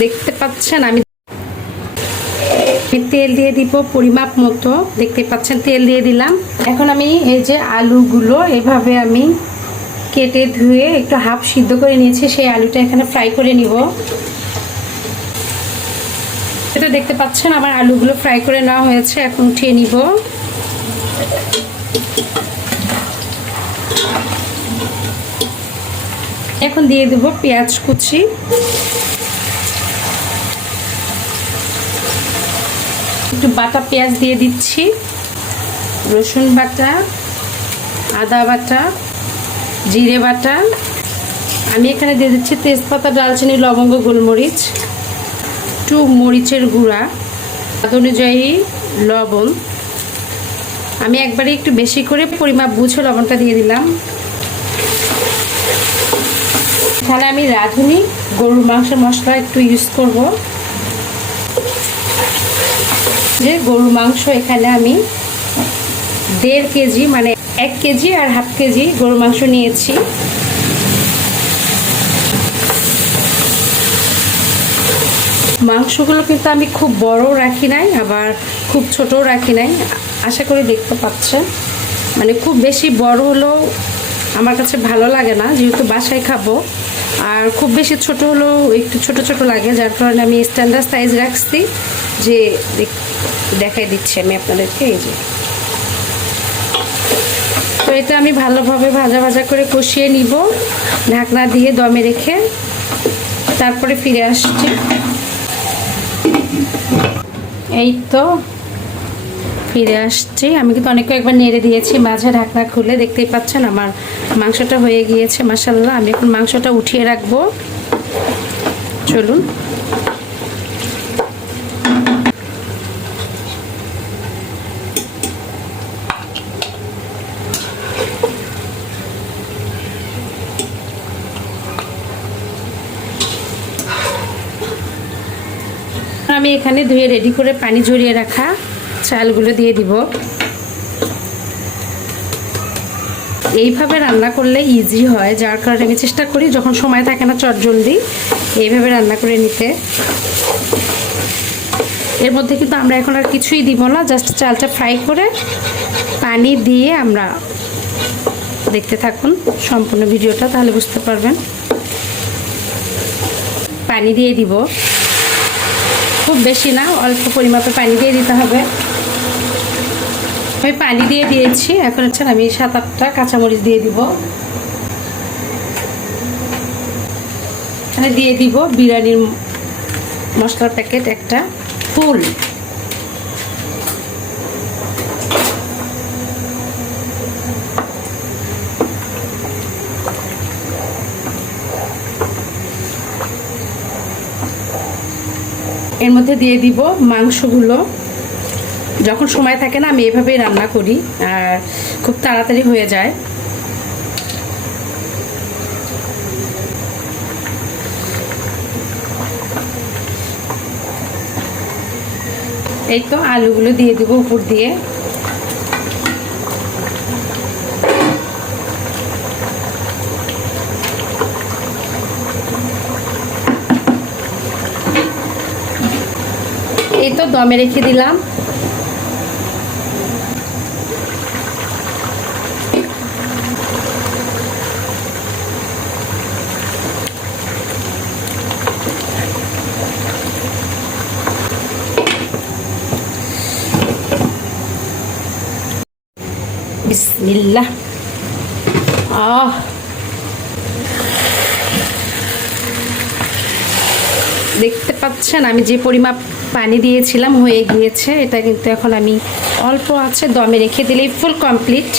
দেখতে পাচ্ছেন, আমি তেল দিয়ে দিব পরিমাপ মতো। দেখতে পাচ্ছেন, তেল দিয়ে দিলাম। এখন আমি এই যে আলুগুলো এভাবে আমি কেটে ধুয়ে একটু হাফ সিদ্ধ করে নিয়েছি, সেই আলুটা এখানে ফ্রাই করে নিব। এটা দেখতে পাচ্ছেন, আমার আলুগুলো ফ্রাই করে নেওয়া হয়েছে, এখন উঠিয়ে নিব। এখন দিয়ে দেবো পেঁয়াজ কুচি। একটু বাটা পেঁয়াজ দিয়ে দিচ্ছি, রসুন বাটা, আদা বাটা, জিরে বাটা। আমি এখানে দিয়ে দিচ্ছি তেজপাতা, ডালচিনি, লবঙ্গ, গোলমরিচ, একটু মরিচের গুঁড়া, স্বাদ অনুযায়ী লবণ। আমি একবারে একটু বেশি করে পরিমাপ বুঝে লবণটা দিয়ে দিলাম। এখানে আমি রাঁধুনি, গরুর মাংসের মশলা একটু ইউজ করব। যে গরুর মাংস এখানে আমি দেড় কেজি মানে এক কেজি আর হাফ কেজি গরুর মাংস নিয়েছি। মাংসগুলো কিন্তু আমি খুব বড় রাখি নাই, আবার খুব ছোটও রাখি নাই। আশা করি দেখতে পাচ্ছেন। মানে খুব বেশি বড় হলেও আমার কাছে ভালো লাগে না, যেহেতু বাসায় খাব। আর খুব বেশি ছোট হলেও একটু ছোট ছোট লাগে, যার কারণে আমি স্ট্যান্ডার্ড সাইজ রাখছি। যে দেখাই দিচ্ছি আমি আপনাদেরকে, এই যে। তো এটা আমি ভালোভাবে ভাজা ভাজা করে কষিয়ে নিব, ঢাকনা দিয়ে দমে রেখে। তারপরে ফিরে আসছি। এই তো, ফিরে আসছি। আমি কিন্তু অনেক একবার নেড়ে দিয়েছি মাঝে ঢাকনা খুলে, দেখতেই পাচ্ছেন আমার মাংসটা হয়ে গিয়েছে মাসাল্লাহ আমি এখন মাংসটা উঠিয়ে রাখব। চলুন। আমি এখানে ধুয়ে রেডি করে পানি ঝরিয়ে রাখা চালগুলো দিয়ে দিব। এইভাবে রান্না করলে ইজি হয়, যার কারণে আমি চেষ্টা করি যখন সময় থাকে না চট জলদি এইভাবে রান্না করে নিতে। এর মধ্যে কিন্তু আমরা এখন আর কিছুই দিব না জাস্ট চালটা ফ্রাই করে পানি দিয়ে আমরা দেখতে থাকুন সম্পূর্ণ ভিডিওটা, তাহলে বুঝতে পারবেন। পানি দিয়ে দিব। খুব বেশি না, অল্প পরিমাপে পানি দিয়ে দিতে হবে। আমি পানি দিয়ে দিয়েছি, এখন হচ্ছে আমি সাত আটটা কাঁচামরিচ দিয়ে দিব। দিয়ে দিব বিরিয়ানির মশলার প্যাকেট, একটা ফুল। এর মধ্যে দিয়ে দিব মাংসগুলো। যখন সময় থাকে না, আমি এভাবেই রান্না করি, আর খুব তাড়াতাড়ি হয়ে যায়। এই তো আলুগুলো দিয়ে দিব উপর দিয়ে। এই তো দমে রেখে দিলাম। আহ। দেখতে পাচ্ছেন আমি যে পরিমাপ পানি দিয়েছিলাম, হয়ে গিয়েছে। এটা কিন্তু এখন আমি অল্প আছে, দমে রেখে দিলেই ফুল কমপ্লিট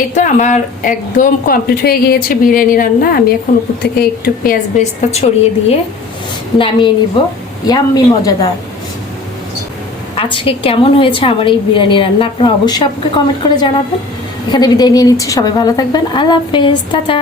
এই তো আমার একদম কমপ্লিট হয়ে গিয়েছে বিরিয়ানি রান্না। আমি এখন উপর থেকে একটু পেঁয়াজ বেরেস্তা ছড়িয়ে দিয়ে নামিয়ে নিব। ইয়াম্মি মজাদার। আজকে কেমন হয়েছে আমার এই বিরিয়ানি রান্না? আপনারা অবশ্যই আপনাকে কমেন্ট করে জানাবেন। এখানে বিদায় নিয়ে নিচ্ছি। সবাই ভালো থাকবেন। আল্লাহ হাফেজ। টাটা।